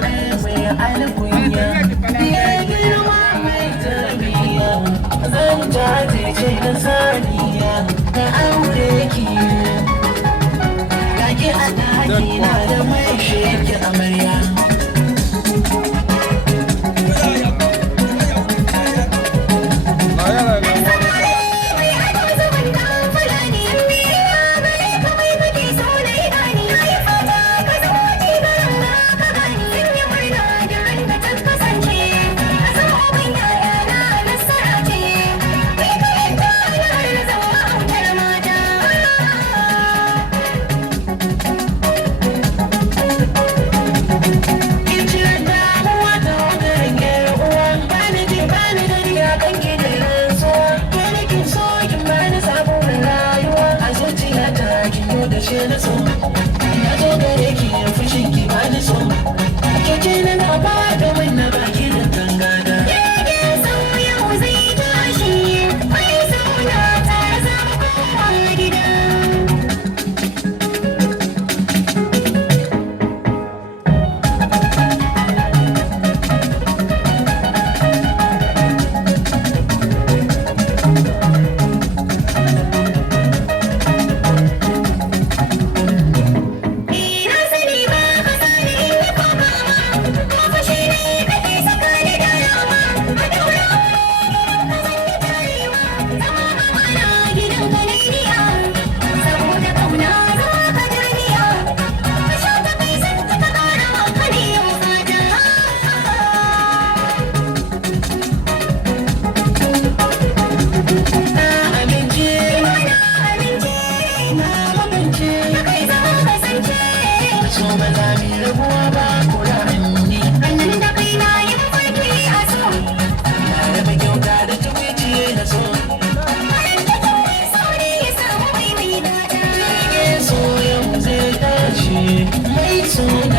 mai alkunya ya girma mai tarbiya zan jajirce da saniya da aure ki kaki a daki na da mai sheke amarya na so na zo gare ki yin fushin ki ba ni so keke na na ba da na baki da tangada keke sauya zai tashi mai sauna ta zama kowa gida so